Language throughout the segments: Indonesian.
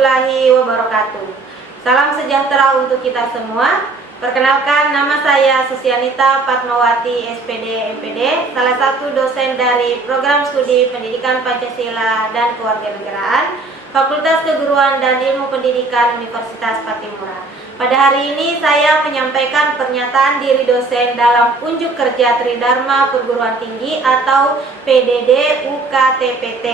warahmatullahi wabarakatuh. Salam sejahtera untuk kita semua. Perkenalkan, nama saya Susianita Fatmawati, SPD MPD, salah satu dosen dari Program Studi Pendidikan Pancasila dan Kewarganegaraan, Fakultas Keguruan dan Ilmu Pendidikan Universitas Patimura. Pada hari ini saya menyampaikan pernyataan diri dosen dalam unjuk kerja Tridharma Perguruan Tinggi atau PDD UKTPT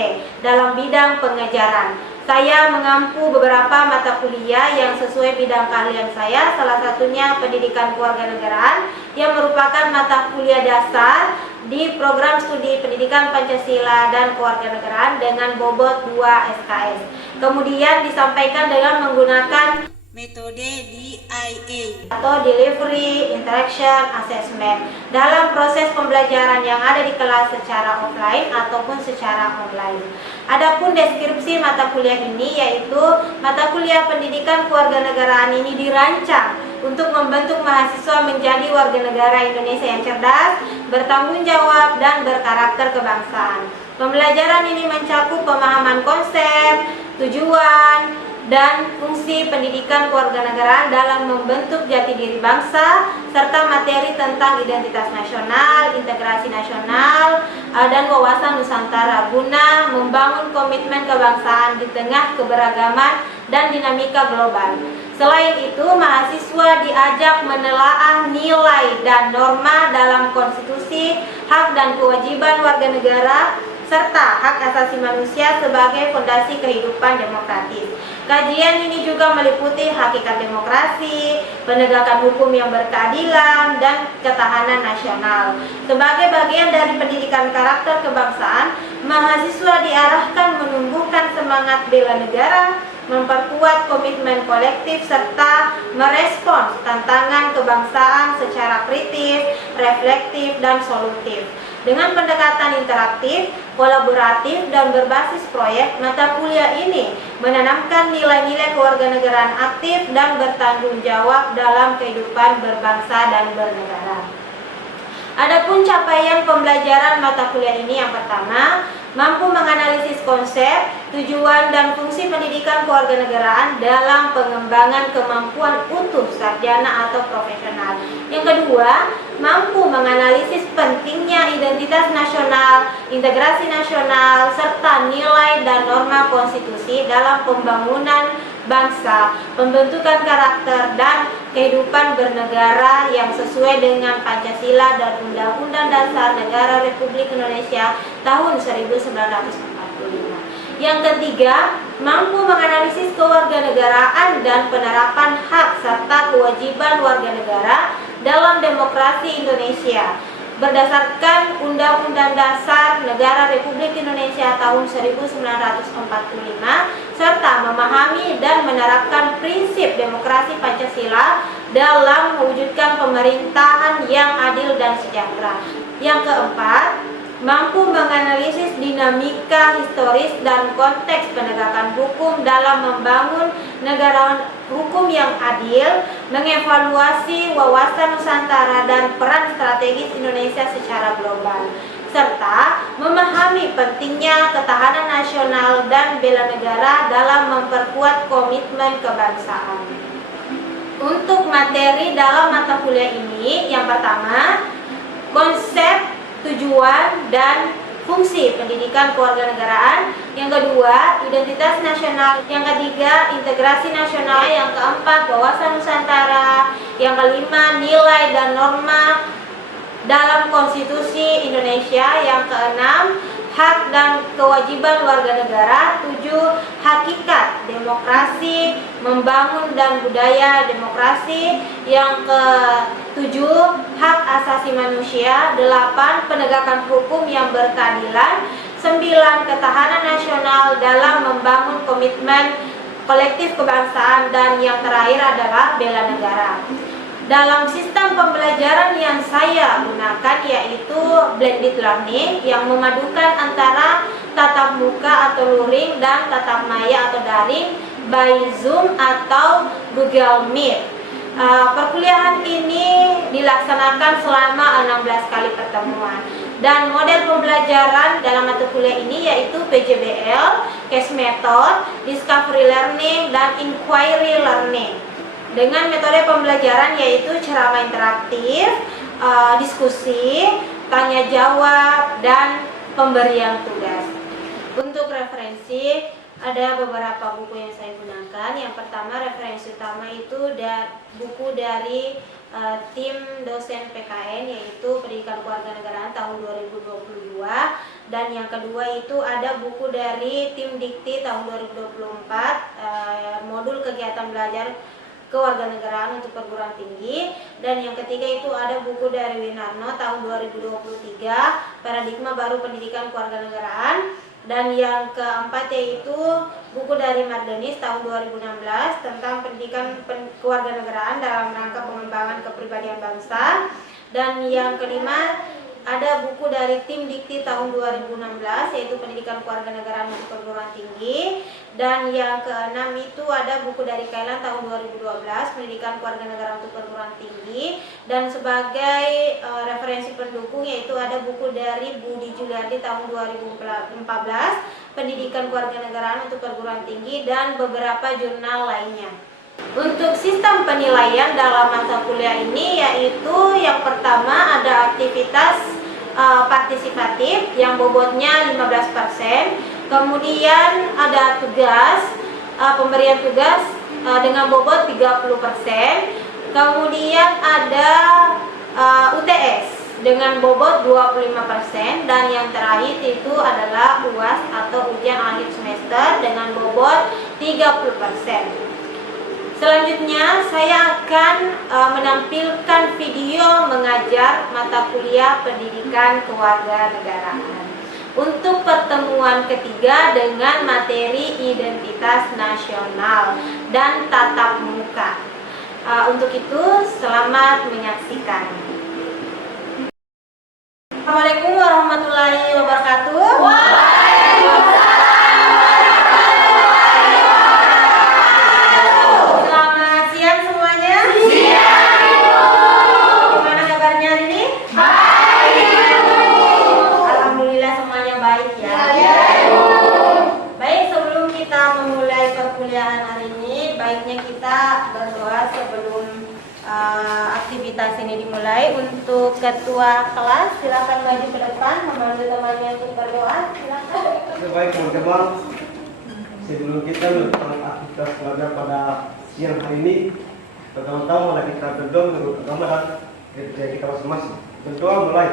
dalam bidang pengajaran. Saya mengampu beberapa mata kuliah yang sesuai bidang keahlian saya, salah satunya Pendidikan Kewarganegaraan yang merupakan mata kuliah dasar di Program Studi Pendidikan Pancasila dan Kewarganegaraan dengan bobot 2 SKS. Kemudian disampaikan dengan menggunakan metode DIA atau Delivery Interaction Assessment dalam proses pembelajaran yang ada di kelas secara offline ataupun secara online. Adapun deskripsi mata kuliah ini yaitu mata kuliah Pendidikan Kewarganegaraan ini dirancang untuk membentuk mahasiswa menjadi warga negara Indonesia yang cerdas, bertanggung jawab, dan berkarakter kebangsaan. Pembelajaran ini mencakup pemahaman konsep, tujuan, dan fungsi pendidikan kewarganegaraan dalam membentuk jati diri bangsa, serta materi tentang identitas nasional, integrasi nasional, dan wawasan Nusantara guna membangun komitmen kebangsaan di tengah keberagaman dan dinamika global. Selain itu, mahasiswa diajak menelaah nilai dan norma dalam konstitusi, hak dan kewajiban warga negara, serta hak asasi manusia sebagai fondasi kehidupan demokratis. Kajian ini juga meliputi hakikat demokrasi, penegakan hukum yang berkeadilan, dan ketahanan nasional. Sebagai bagian dari pendidikan karakter kebangsaan, mahasiswa diarahkan menumbuhkan semangat bela negara, memperkuat komitmen kolektif, serta merespons tantangan kebangsaan secara kritis, reflektif, dan solutif. Dengan pendekatan interaktif, kolaboratif, dan berbasis proyek, mata kuliah ini menanamkan nilai-nilai kewarganegaraan aktif dan bertanggung jawab dalam kehidupan berbangsa dan bernegara. Adapun capaian pembelajaran mata kuliah ini yang pertama, mampu menganalisis konsep, tujuan, dan fungsi pendidikan kewarganegaraan dalam pengembangan kemampuan utuh sarjana atau profesional. Yang kedua, mampu menganalisis pentingnya identitas nasional, integrasi nasional, serta nilai dan norma konstitusi dalam pembangunan bangsa, pembentukan karakter, dan kehidupan bernegara yang sesuai dengan Pancasila dan Undang-Undang Dasar Negara Republik Indonesia tahun 1945. Yang ketiga, mampu menganalisis kewarganegaraan dan penerapan hak serta kewajiban warga negara dalam demokrasi Indonesia berdasarkan Undang-Undang Dasar Negara Republik Indonesia tahun 1945, serta memahami dan menerapkan prinsip demokrasi Pancasila dalam mewujudkan pemerintahan yang adil dan sejahtera. Yang keempat, mampu menganalisis dinamika historis dan konteks penegakan hukum dalam membangun negara hukum yang adil, mengevaluasi wawasan Nusantara dan peran strategis Indonesia secara global, serta memahami pentingnya ketahanan nasional dan bela negara dalam memperkuat komitmen kebangsaan. Untuk materi dalam mata kuliah ini, yang pertama, konsep, tujuan, dan fungsi pendidikan kewarganegaraan. Yang kedua, identitas nasional. Yang ketiga, integrasi nasional. Yang keempat, wawasan Nusantara. Yang kelima, nilai dan norma dalam konstitusi Indonesia. Yang keenam, hak dan kewajiban warga negara. 7, hakikat demokrasi, membangun dan budaya demokrasi. Yang ke-7, hak asasi manusia. 8, penegakan hukum yang berkeadilan. 9, ketahanan nasional dalam membangun komitmen kolektif kebangsaan. Dan yang terakhir adalah bela negara. Dalam sistem pembelajaran yang saya gunakan yaitu blended learning yang memadukan antara tatap muka atau luring dan tatap maya atau daring by Zoom atau Google Meet. Perkuliahan ini dilaksanakan selama 16 kali pertemuan. Dan model pembelajaran dalam mata kuliah ini yaitu PJBL, case method, discovery learning, dan inquiry learning. Dengan metode pembelajaran yaitu ceramah interaktif, diskusi, tanya jawab, dan pemberian tugas. Untuk referensi, ada beberapa buku yang saya gunakan. Yang pertama, referensi utama itu buku dari tim dosen PKN, yaitu Pendidikan Kewarganegaraan tahun 2022. Dan yang kedua itu ada buku dari tim Dikti tahun 2024, modul kegiatan belajar kewarganegaraan untuk perguruan tinggi. Dan yang ketiga itu ada buku dari Winarno tahun 2023, Paradigma Baru Pendidikan Kewarganegaraan. Dan yang keempat yaitu buku dari Mardenis tahun 2016 tentang pendidikan kewarganegaraan dalam rangka pengembangan kepribadian bangsa. Dan yang kelima ada buku dari tim Dikti tahun 2016 yaitu Pendidikan Kewarganegaraan untuk Perguruan Tinggi. Dan yang keenam itu ada buku dari Kailan tahun 2012, Pendidikan Kewarganegaraan untuk Perguruan Tinggi. Dan sebagai referensi pendukung yaitu ada buku dari Budi Juliardi tahun 2014, Pendidikan Kewarganegaraan untuk Perguruan Tinggi, dan beberapa jurnal lainnya. Untuk sistem penilaian dalam mata kuliah ini yaitu yang pertama ada aktivitas partisipatif yang bobotnya 15%. Kemudian ada tugas, pemberian tugas dengan bobot 30%. Kemudian ada UTS dengan bobot 25%. Dan yang terakhir itu adalah UAS atau ujian akhir semester dengan bobot 30%. Selanjutnya saya akan menampilkan video mengajar mata kuliah Pendidikan Kewarganegaraan untuk pertemuan ketiga dengan materi identitas nasional dan tatap muka. Untuk itu selamat menyaksikan. Assalamualaikum warahmatullahi wabarakatuh. Aktivitas ini dimulai. Untuk ketua kelas silakan maju ke depan memandu temannya untuk berdoa. Silakan. Baik teman-teman, sebelum kita melakukan aktivitas belajar pada siang hari ini, pertama-tama mari kita berdoa menurut agama dan gereja kita masing-masing. Berdoa mulai.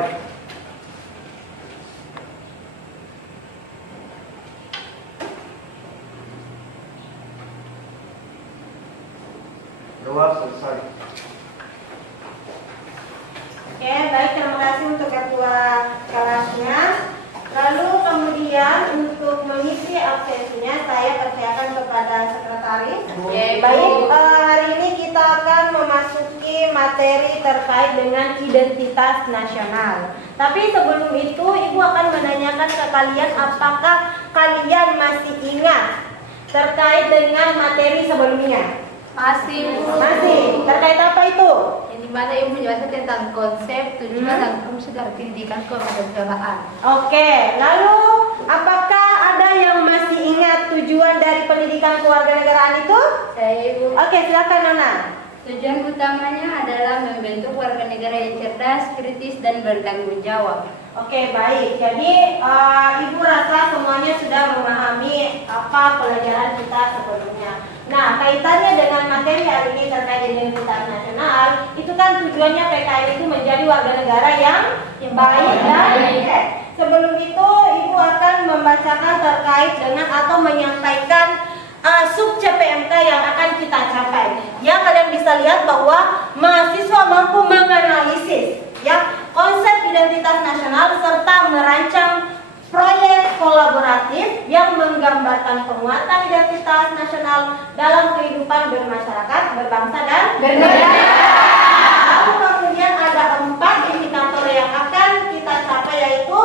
Doa selesai. Oke, baik, terima kasih untuk ketua kelasnya. Lalu kemudian untuk mengisi absensinya saya percayakan kepada sekretaris. Baik, hari ini kita akan memasuki materi terkait dengan identitas nasional. Tapi sebelum itu Ibu akan menanyakan ke kalian apakah kalian masih ingat terkait dengan materi sebelumnya? Masih. Masih. Terkait apa itu? Yang dimana Ibu menjelaskan tentang konsep, tujuan, dan fungsi dari pendidikan kewarganegaraan. Oke, lalu apakah ada yang masih ingat tujuan dari pendidikan kewarganegaraan itu? Saya Ibu. Oke, silakan Nona. Tujuan utamanya adalah membentuk warga negara yang cerdas, kritis, dan bertanggung jawab. Oke, baik. Jadi Ibu rasa semuanya sudah memahami apa pelajaran kita sebelumnya. Nah, kaitannya dengan materi hari ini terkait identitas nasional, itu kan tujuannya PKN itu menjadi warga negara yang baik dan baik. Sebelum itu, Ibu akan membacakan terkait dengan atau menyampaikan sub CPMK yang akan kita capai. Ya, kalian bisa lihat bahwa mahasiswa mampu menganalisis ya konsep identitas nasional serta merancang proyek kolaboratif yang menggambarkan penguatan identitas nasional dalam kehidupan bermasyarakat, berbangsa, dan bernegara. Lalu kemudian ada 4 indikator yang akan kita capai, yaitu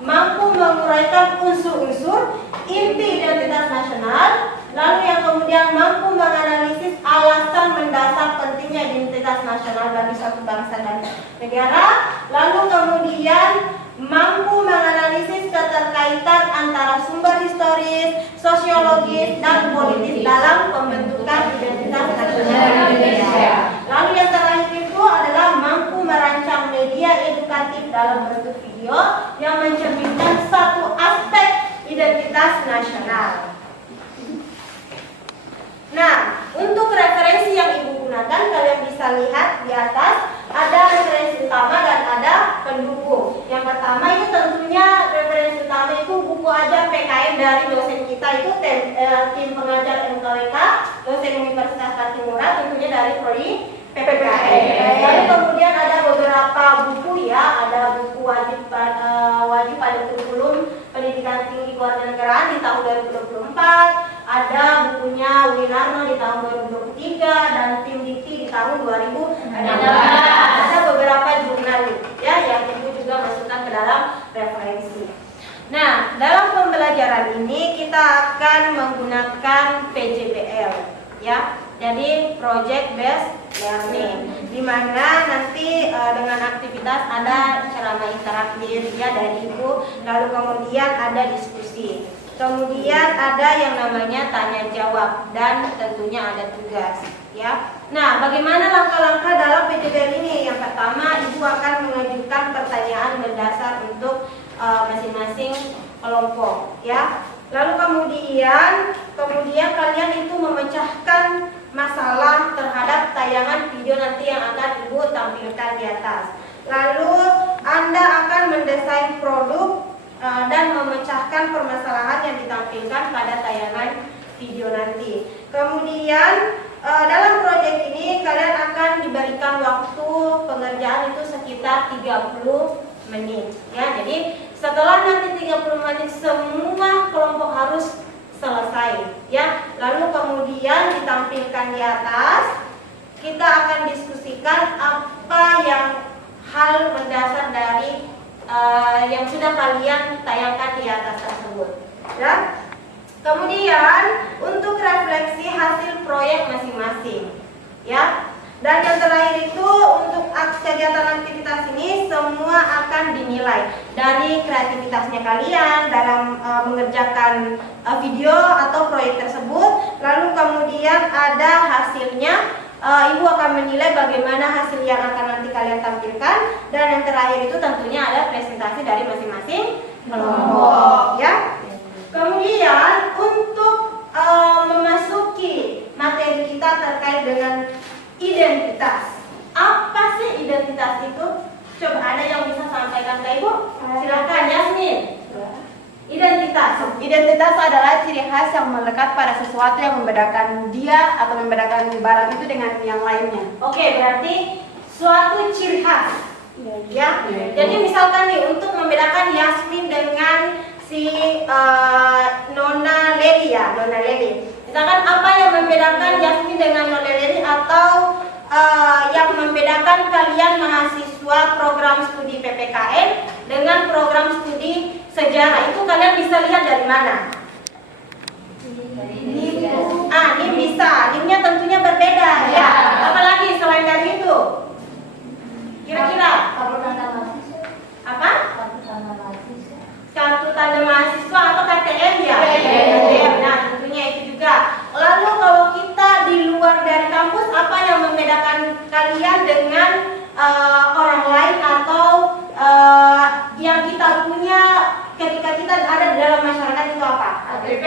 mampu menguraikan unsur-unsur inti identitas nasional, lalu yang kemudian mampu menganalisis alasan mendasar pentingnya identitas nasional bagi suatu bangsa dan negara. negara, lalu kemudian mampu menganalisis keterkaitan antara sumber historis, sosiologis, dan politis dalam pembentukan identitas nasional Indonesia. Lalu yang terakhir itu adalah mampu merancang media edukatif dalam bentuk video yang mencerminkan satu aspek identitas nasional. Nah, untuk referensi yang Ibu gunakan, kalian bisa lihat di atas ada referensi utama dan ada pendukung. Yang pertama itu tentunya referensi utama itu buku ajar PKN dari dosen kita itu tim pengajar MKWK, dosen Universitas Patimura, tentunya dari prodi PPKN. Lalu kemudian ada beberapa buku ya, ada buku wajib pada kurikulum pendidikan tinggi kewarganegaraan di tahun 2024, ada bukunya Winarno di tahun 2023 dan tim Dikti di tahun 2016. Ada beberapa jurnal ya yang Ibu juga masukkan ke dalam referensi. Nah, dalam pembelajaran ini kita akan menggunakan PJBL ya. Jadi project based learning, di mana nanti dengan aktivitas ada ceramah interaktif ya dari Ibu, lalu kemudian ada diskusi, kemudian ada yang namanya tanya jawab dan tentunya ada tugas ya. Nah, bagaimana langkah-langkah dalam PJBL ini? Yang pertama, Ibu akan mengajukan pertanyaan berdasar untuk masing-masing kelompok ya. Lalu kemudian kalian itu memecahkan masalah terhadap tayangan video nanti yang akan Ibu tampilkan di atas. Lalu Anda akan mendesain produk dan memecahkan permasalahan yang ditampilkan pada tayangan video nanti. Kemudian dalam proyek ini kalian akan diberikan waktu pengerjaan itu sekitar 30 menit ya. Jadi setelah nanti 30 menit semua kelompok harus selesai ya. Lalu kemudian ditampilkan di atas, kita akan diskusikan apa yang hal mendasar dari yang sudah kalian tayangkan di atas tersebut ya. Kemudian untuk refleksi hasil proyek masing-masing ya. Dan yang terakhir itu untuk kegiatan aktivitas ini semua akan dinilai dari kreativitasnya kalian dalam mengerjakan video atau proyek tersebut. Lalu kemudian ada hasilnya, Ibu akan menilai bagaimana hasil yang akan nanti kalian tampilkan. Dan yang terakhir itu tentunya ada presentasi dari masing-masing kelompok ya. Kemudian untuk memasuki materi kita terkait dengan identitas. Apa sih identitas itu? Coba ada yang bisa sampaikan ke Ibu? Silakan Yasmin. Identitas adalah ciri khas yang melekat pada sesuatu yang membedakan dia atau membedakan barang itu dengan yang lainnya. Oke, berarti suatu ciri khas. Ya. Jadi misalkan nih untuk membedakan Yasmin dengan si Nona Leli ya, Nona Leli. Misalkan apa yang membedakan Yasmin dengan Nona Leli atau yang membedakan kalian mahasiswa program studi PPKN dengan program studi sejarah, itu kalian bisa lihat dari mana? Ini bisa, linknya tentunya berbeda ya. Apalagi selain dari itu? Kira-kira? Apa? Kartu tanda mahasiswa atau KTM ya? Nah, tentunya itu juga. Lalu kalau kita di luar dari kampus, apa yang membedakan kalian dengan orang lain atau yang kita punya ketika kita ada di dalam masyarakat itu apa? KTP.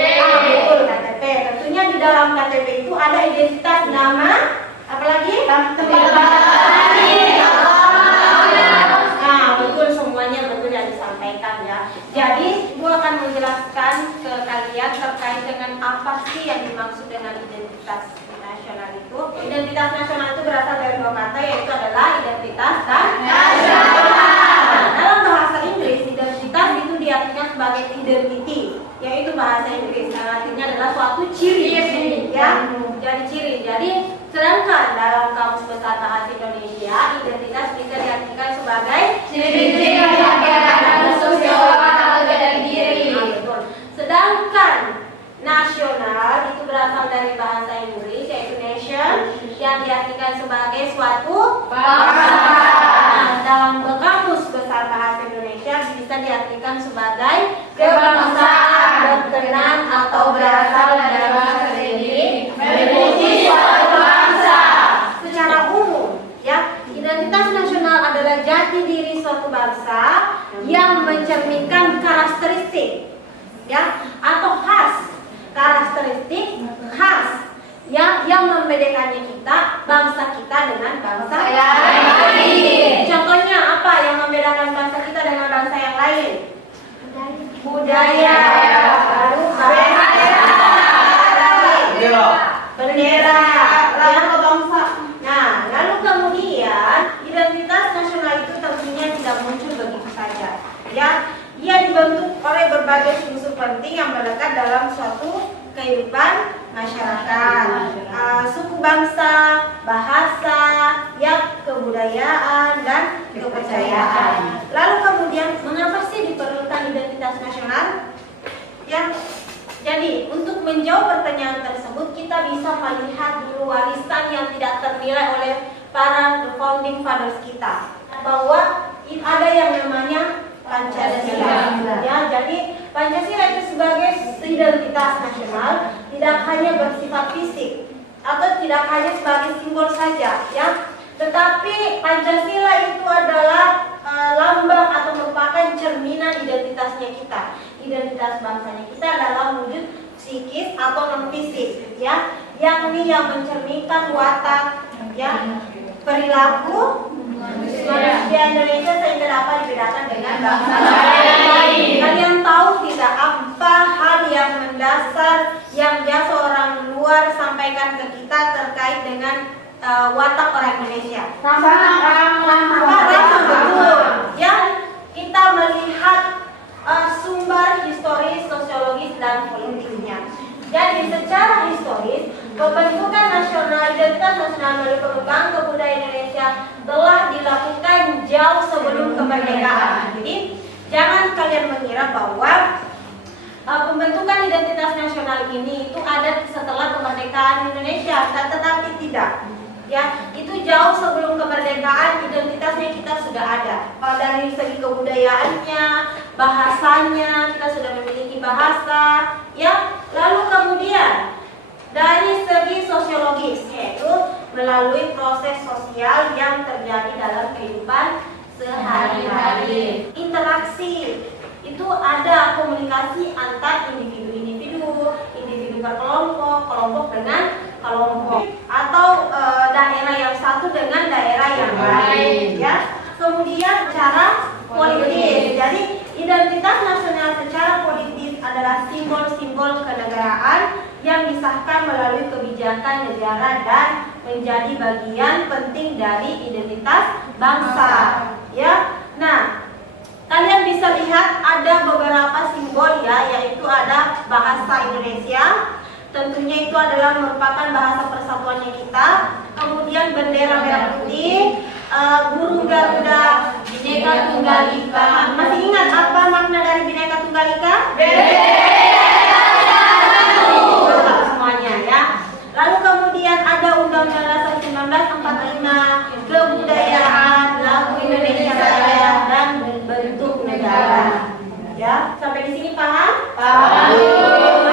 Betul, KTP. Tentunya di dalam KTP itu ada identitas nama, apalagi tempat lahir. Nah, betul, semuanya betul yang disampaikan ya. Jadi, Ibu akan menjelaskan ke kalian terkait dengan apa sih yang dimaksud dengan identitas nasional itu. Identitas nasional itu berasal dari dua kata, yaitu adalah identitas dan nasional. Dalam bahasa Inggris, identitas itu diartikan sebagai identity, yaitu bahasa Inggris. Yang artinya adalah suatu ciri, ya. Jadi ciri. Jadi sedangkan dalam Kamus Besar Bahasa Indonesia, identitas bisa diartikan sebagai ciri-ciri kegiatan sosial atau jati diri. Sedangkan nasional itu berasal dari bahasa Inggris, yaitu nation, yang diartikan sebagai suatu bangsa. Dalam bisa diartikan sebagai kebangsaan berkenan atau berasal dari bangsa sendiri memuji suatu bangsa. Secara umum, ya, identitas nasional adalah jati diri suatu bangsa yang mencerminkan karakteristik, ya, atau khas, karakteristik khas yang membedakannya bangsa kita dengan bangsa lain. Contohnya apa yang membedakan bangsa kita dengan bangsa yang lain? Budaya, lalu bendera, lalu bangsa. Nah, lalu kemudian identitas nasional itu tentunya tidak muncul begitu saja. Ya, ia dibentuk oleh berbagai unsur penting yang melekat dalam suatu kehidupan masyarakat, suku bangsa, bahasa, ya, kebudayaan dan kepercayaan. Lalu kemudian mengapa sih diperlukan identitas nasional? Ya, jadi untuk menjawab pertanyaan tersebut kita bisa melihat dulu warisan yang tidak ternilai oleh para founding fathers kita, bahwa ada yang namanya Pancasila. Ya, jadi Pancasila itu sebagai identitas nasional tidak hanya bersifat fisik atau tidak hanya sebagai simbol saja, ya. Tetapi Pancasila itu adalah lambang atau merupakan cerminan identitasnya kita. Identitas bangsanya kita dalam wujud psikis atau non fisik, ya, yakni yang mencerminkan watak, ya, perilaku manusia Indonesia sehingga dapat dibedakan dengan bangsa lain. Kalian tahu tidak apa hal yang mendasar yang biasa orang luar sampaikan ke kita terkait dengan watak orang Indonesia? Rasa, betul. Ya, kita melihat sumber historis, sosiologis dan politisnya. Jadi secara historis, pembentukan nasional, identitas nasional melalui pengembangan kebudayaan Indonesia telah dilakukan jauh sebelum kemerdekaan. Jadi jangan kalian mengira bahwa pembentukan identitas nasional ini itu ada setelah kemerdekaan Indonesia, tetapi tidak. Ya, itu jauh sebelum kemerdekaan identitasnya kita sudah ada. Dari segi kebudayaannya, bahasanya, kita sudah memiliki bahasa, ya. Lalu kemudian dari segi sosiologis, yaitu melalui proses sosial yang terjadi dalam kehidupan sehari-hari. Interaksi itu ada komunikasi antar individu per kelompok, kelompok dengan kelompok, atau daerah yang satu dengan daerah yang lain, ya. Kemudian cara politis. Jadi identitas nasional secara politis adalah simbol-simbol kenegaraan yang disahkan melalui kebijakan negara dan menjadi bagian penting dari identitas bangsa, ya. Nah, kalian bisa lihat ada beberapa simbol, ya, yaitu ada bahasa Indonesia, tentunya itu adalah merupakan bahasa persatuannya kita. Kemudian bendera merah putih, burung Garuda, Bhinneka Tunggal Ika. Masih ingat apa makna dari Bhinneka Tunggal Ika? Semuanya, ya. Lalu kemudian ada Undang-Undang Dasar 1945, kebudayaan, lagu Indonesia Raya, dan bentuk negara. Ya, sampai di sini paham? Paham.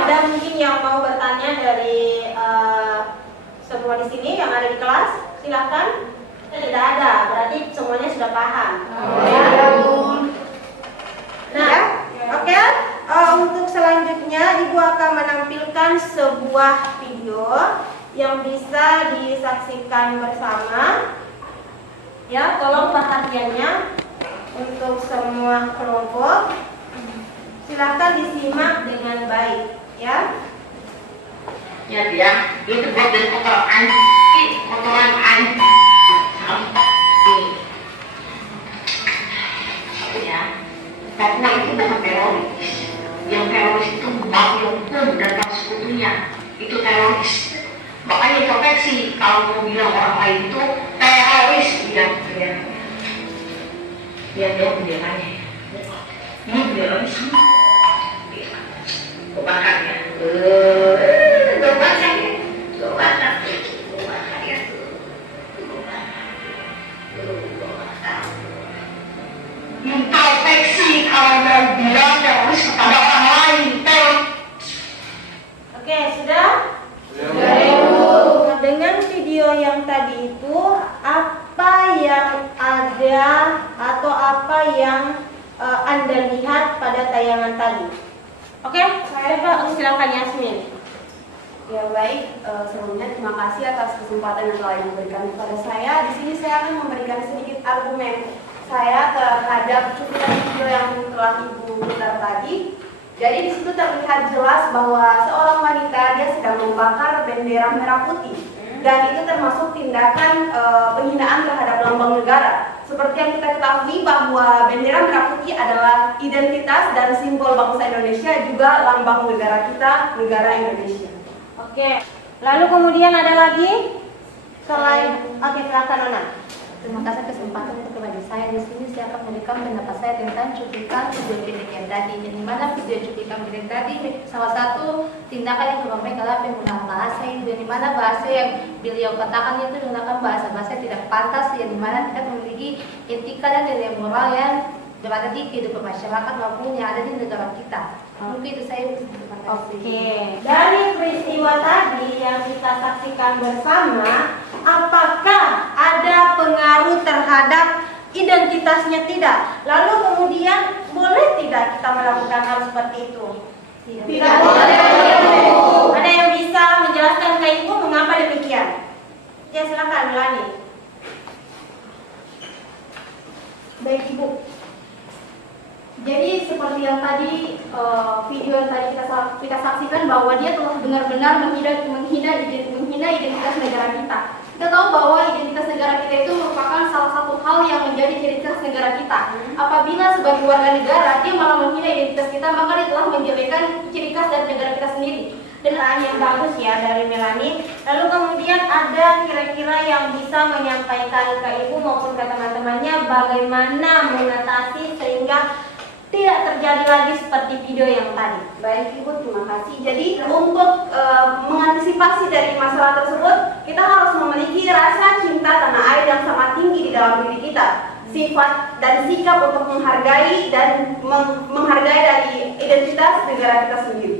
Ada mungkin yang mau bertanya dari semua di sini yang ada di kelas? Silakan. Tidak ada, berarti semuanya sudah paham. Ya. Nah, oke. Untuk selanjutnya Ibu akan menampilkan sebuah video yang bisa disaksikan bersama. Ya, tolong perhatiannya untuk semua kelompok. Silakan disimak dengan baik, ya. Ya dia, itu buat dari kotoran ya. Papua itu bukan teroris. Yang teroris itu Mafiopum dan sekutunya. Itu teroris. Makanya proteksi kalau mau bilang orang lain itu teroris, bilang dia. Dia jawab benderanya. Ini teroris. Kebakar ya. Introspeksi kalau atau apa yang Anda lihat pada tayangan tadi. Oke, coba silakan Yasmin. Ya baik, sebelumnya terima kasih atas kesempatan yang telah diberikan kepada saya. Di sini saya akan memberikan sedikit argumen saya terhadap cuplikan video yang telah Ibu putar tadi. Jadi di situ terlihat jelas bahwa seorang wanita dia sedang membakar bendera merah putih, dan itu termasuk tindakan penghinaan terhadap lambang negara. Seperti yang kita ketahui bahwa bendera merah putih adalah identitas dan simbol bangsa Indonesia, juga lambang negara kita, negara Indonesia. Oke, lalu kemudian ada lagi selain silakan Nona. Terima kasih kesempatan untuk kepada saya. Di sini saya akan memberikan pendapat saya tentang cuplikan video pendek yang tadi. Di mana video cuplikan pendek tadi salah satu tindakan yang kurang baik adalah penggunaan bahasa itu, di mana bahasa yang beliau katakan itu menggunakan bahasa tidak pantas, yang dimana tidak memiliki etika dan nilai moral yang berada di kehidupan masyarakat maupun yang ada di negara kita. Mungkin itu saya. Terima kasih. Oke, dari peristiwa tadi yang kita saksikan bersama, apakah ada pengaruh terhadap identitasnya? Tidak. Lalu kemudian boleh tidak kita melakukan hal seperti itu? Tidak boleh. Ada yang bisa menjelaskan ke Ibu mengapa demikian? Ya silakan Melani. Baik Ibu. Jadi seperti yang tadi video yang tadi kita saksikan bahwa dia telah benar-benar menghina identitas negara kita. Kita tahu bahwa identitas negara kita itu merupakan salah satu hal yang menjadi ciri khas negara kita. Apabila sebagai warga negara dia malah menghina identitas kita, maka dia telah menjelekan ciri khas dari negara kita sendiri. Dan yang bagus ya dari Melani. Lalu kemudian ada kira-kira yang bisa menyampaikan ke Ibu maupun ke teman-temannya bagaimana mengatasi sehingga tidak terjadi lagi seperti video yang tadi. Baik Ibu, terima kasih. Jadi untuk mengantisipasi dari masalah tersebut, kita harus memiliki rasa cinta tanah air yang sangat tinggi di dalam diri kita. Sifat dan sikap untuk menghargai dan menghargai dari identitas negara kita sendiri.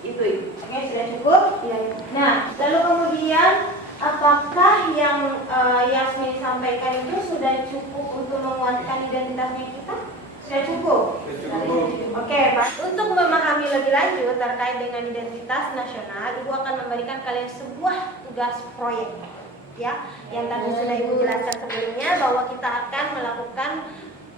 Itu Ibu. Oke, sudah cukup? Ya. Nah, lalu kemudian apakah yang Yasmin sampaikan itu sudah cukup untuk menguatkan identitasnya kita? Sudah cukup? Oke, Pak. Untuk memahami lebih lanjut terkait dengan identitas nasional, Ibu akan memberikan kalian sebuah tugas proyek. Ya, yang tadi sudah Ibu jelaskan sebelumnya bahwa kita akan melakukan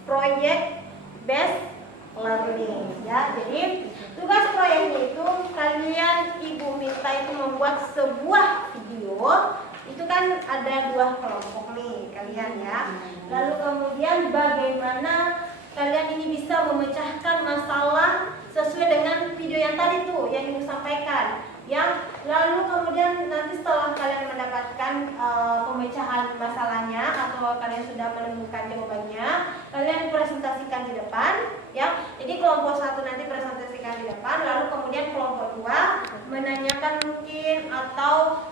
proyek based learning. Ya, jadi tugas proyeknya itu kalian Ibu minta itu membuat sebuah video. Itu kan ada 2 kelompok nih kalian ya. Lalu kemudian bagaimana kalian ini bisa memecahkan masalah sesuai dengan video yang tadi tuh yang Ibu sampaikan ya. Lalu kemudian nanti setelah kalian mendapatkan pemecahan masalahnya atau kalian sudah menemukan jawabannya, kalian presentasikan di depan ya. Jadi kelompok 1 nanti presentasikan di depan, lalu kemudian kelompok 2 menanyakan mungkin atau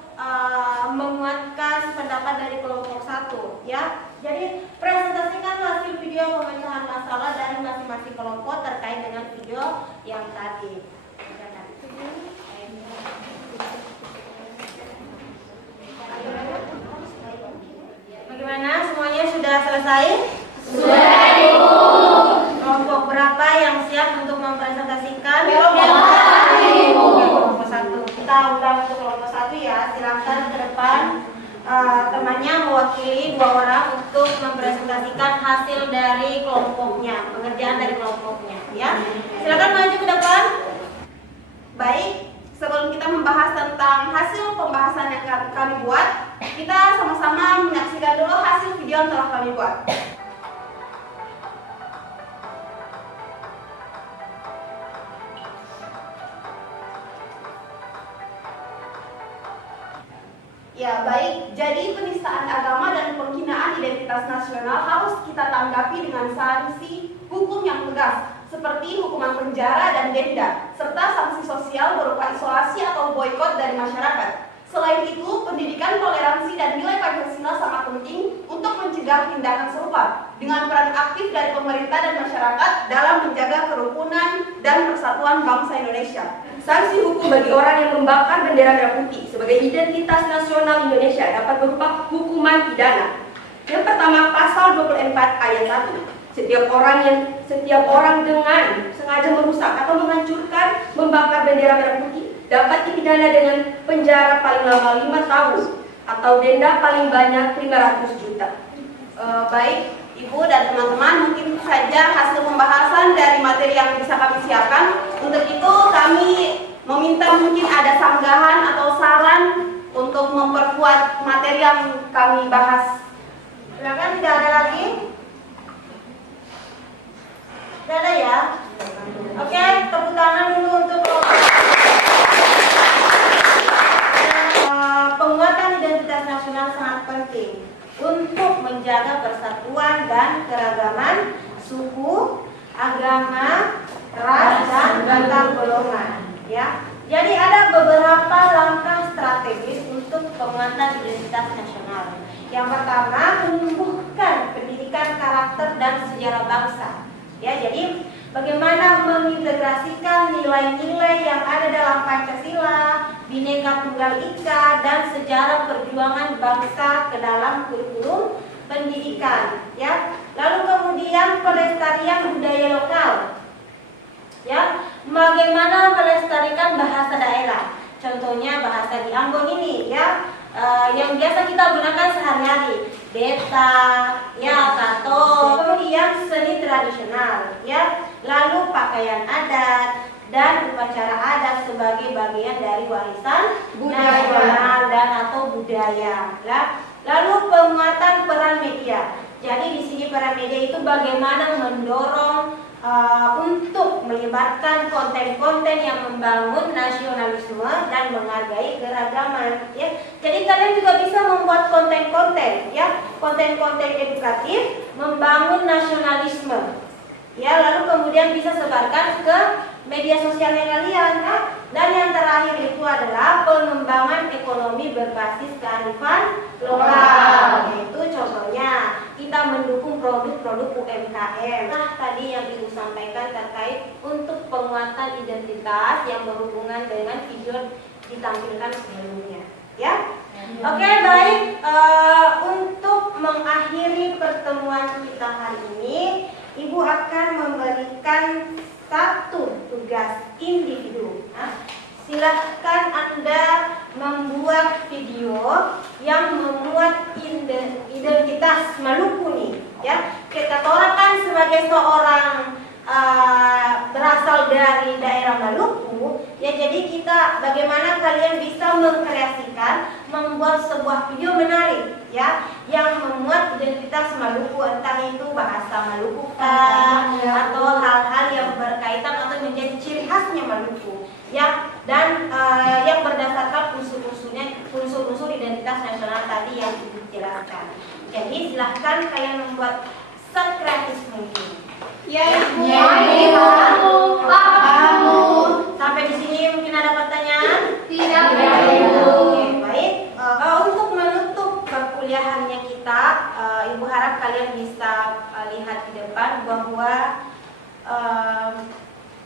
menguatkan pendapat dari kelompok 1 ya. Jadi presentasikan hasil video pemecahan masalah dari masing-masing kelompok terkait dengan video yang tadi. Bagaimana? Semuanya sudah selesai? Sudah, Ibu. Kelompok berapa yang siap untuk mempresentasikan? Kelompok 1. Kita undang untuk kelompok 1 ya. Silakan ke depan. Temannya mewakili 2 orang untuk mempresentasikan hasil dari kelompoknya, pengerjaan dari kelompoknya ya. Silakan maju ke depan. Baik, sebelum kita membahas tentang hasil pembahasan yang kami buat, kita sama-sama menyaksikan dulu hasil video yang telah kami buat. Ya baik, jadi penistaan agama dan penghinaan identitas nasional harus kita tanggapi dengan sanksi hukum yang tegas, seperti hukuman penjara dan denda, serta sanksi sosial berupa isolasi atau boikot dari masyarakat. Selain itu, pendidikan toleransi dan nilai Pancasila sangat penting untuk mencegah tindakan serupa, dengan peran aktif dari pemerintah dan masyarakat dalam menjaga kerukunan dan persatuan bangsa Indonesia. Sanksi hukum bagi orang yang membakar bendera merah putih sebagai identitas nasional Indonesia dapat berupa hukuman pidana. Yang pertama, pasal 24 ayat 1. Setiap orang dengan sengaja merusak atau menghancurkan, membakar bendera merah putih dapat dipidana dengan penjara paling lama 5 tahun atau denda paling banyak 500 juta. Baik, Ibu dan teman-teman, mungkin itu saja hasil pembahasan dari materi yang bisa kami siapkan. Untuk itu kami meminta mungkin ada sanggahan atau saran untuk memperkuat materi yang kami bahas. Silakan, tidak ada lagi? Tidak ada ya? Oke, tepuk tangan dulu untuk penguatan identitas nasional sangat penting untuk menjaga persatuan dan keragaman suku, agama, ras, dan antar golongan. Ya, jadi ada beberapa langkah strategis untuk penguatan identitas nasional. Yang pertama, menumbuhkan pendidikan karakter dan sejarah bangsa. Ya, jadi bagaimana mengintegrasikan nilai-nilai yang ada dalam Pancasila, Bhinneka Tunggal Ika, dan sejarah perjuangan bangsa ke dalam kurikulum pendidikan. Ya, lalu kemudian pelestarian budaya lokal. Ya, bagaimana melestarikan bahasa daerah. Contohnya bahasa di Ambon ini, ya, yang biasa kita gunakan sehari-hari, beta, ya, kato. Kemudian seni tradisional, ya, lalu pakaian adat dan upacara adat sebagai bagian dari warisan nasional dan atau budaya. Ya. Lalu penguatan peran media. Jadi di sini peran media itu bagaimana mendorong untuk melibatkan konten-konten yang membangun nasionalisme dan menghargai keragaman. Ya, jadi kalian juga bisa membuat konten-konten, ya, konten-konten edukatif, membangun nasionalisme. Ya, lalu kemudian bisa sebarkan ke media sosialnya kalian. Nah, dan yang terakhir itu adalah pengembangan ekonomi berbasis kearifan lokal. Yaitu contohnya kita mendukung produk-produk UMKM. Nah, tadi yang Ibu sampaikan terkait untuk penguatan identitas yang berhubungan dengan video ditampilkan sebelumnya. Ya, oke, baik. Untuk mengakhiri pertemuan kita hari ini, Ibu akan memberikan satu tugas individu. Nah, silahkan Anda membuat video yang memuat identitas Maluku nih, ya. Kita orang kan sebagai seorang berasal dari daerah Maluku, ya, jadi kita bagaimana kalian bisa mengkreasikan, membuat sebuah video menarik, ya, yang memuat identitas Maluku, entah itu bahasa Maluku atau hal-hal yang berkaitan atau menjadi ciri khasnya Maluku, ya, dan yang berdasarkan unsur-unsur identitas nasional tadi yang dijelaskan. Jadi silahkan kalian membuat sekreatif mungkin. Ya, Ibu. Ya, Ibu. Kamu. Sampai di sini mungkin ada pertanyaan? Tidak. Oke, baik. Untuk menutup perkuliahannya kita, Ibu harap kalian bisa lihat di depan bahwa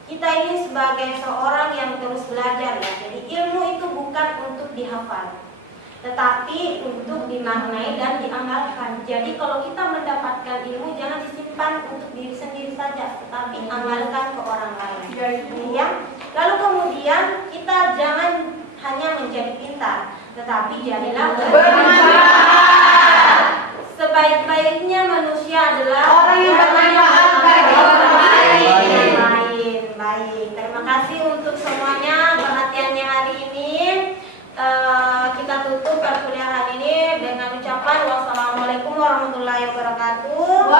kita ini sebagai seorang yang terus belajar, ya. Jadi ilmu itu bukan untuk dihafal, tetapi untuk dimaknai dan diamalkan. Jadi kalau kita mendapatkan ilmu, jangan disimpan untuk diri sendiri saja, tetapi amalkan ke orang lain. Ya. Lalu kemudian kita jangan hanya menjadi pintar, tetapi jadilah bermanfaat. Sebaik-baiknya manusia adalah orang yang bermanfaat bagi orang lain. Baik, terima kasih untuk semuanya perhatiannya hari ini. Kita tutup perkuliahan ini dengan ucapan wassalamualaikum warahmatullahi wabarakatuh.